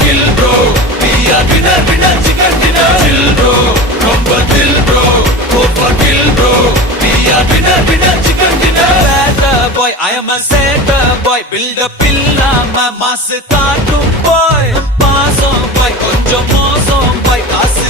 kill bro. We are winner, winner, chicken dinner. Chill bro, ரொம்ப chill bro. Go for kill bro. We are winner, winner, chicken dinner. Bad boy, I am a sad boy. Build up இல்லாம மாசு காட்டும் boy. பாசம் boy, கொஞ்சம் மோசம் boy. காசு